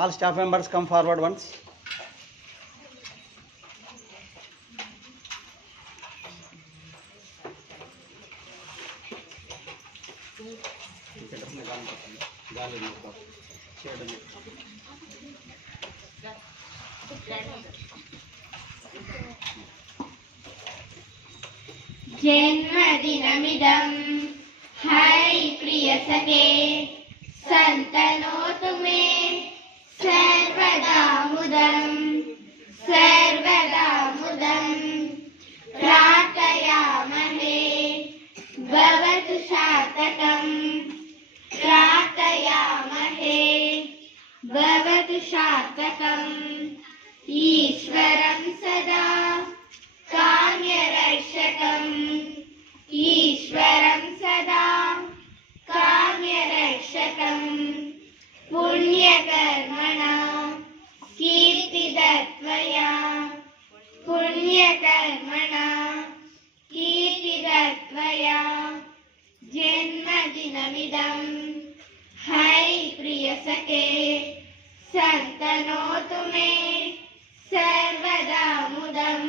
All staff members come forward once. जन्मदिनमिदं हरिप्रियसखे सन्तनोतु मे सर्वदा मुदं प्रार्थयामहे भवतु सार्थकं ईश्वरं सदा काम्यरक्षकं पुण्यकर्मणा कीर्तिदत्वया जन्मदिनमिदं हरिप्रियसखे सन्तनोतु मे सर्वदा मुदं